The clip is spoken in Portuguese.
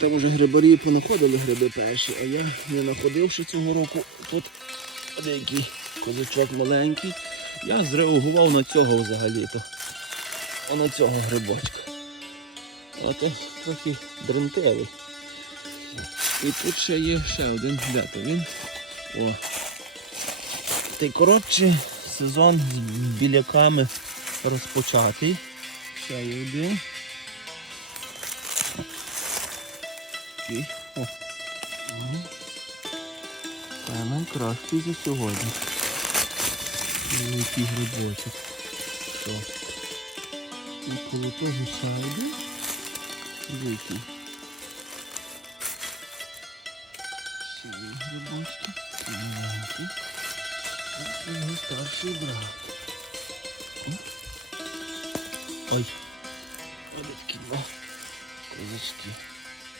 Там уже грибарі понаходили гриби перші, а я не знаходив ще цього року. Тут деякий козачок маленький. Я зреагував на цього взагалі-то. А на цього грибочка. А то трохи дрантелий. І тут ще є ще один. Де то він? О. Та й коротше, сезон з біляками розпочатий. Ще є один. aqui. Vai lá em cross, fiz esse rodo. E fiz no dentro. Só. E coloca no side. E aqui. Sim, bosta. Aqui. E restar sobrado. Olha. Olha aqui, ó. Coisas aqui.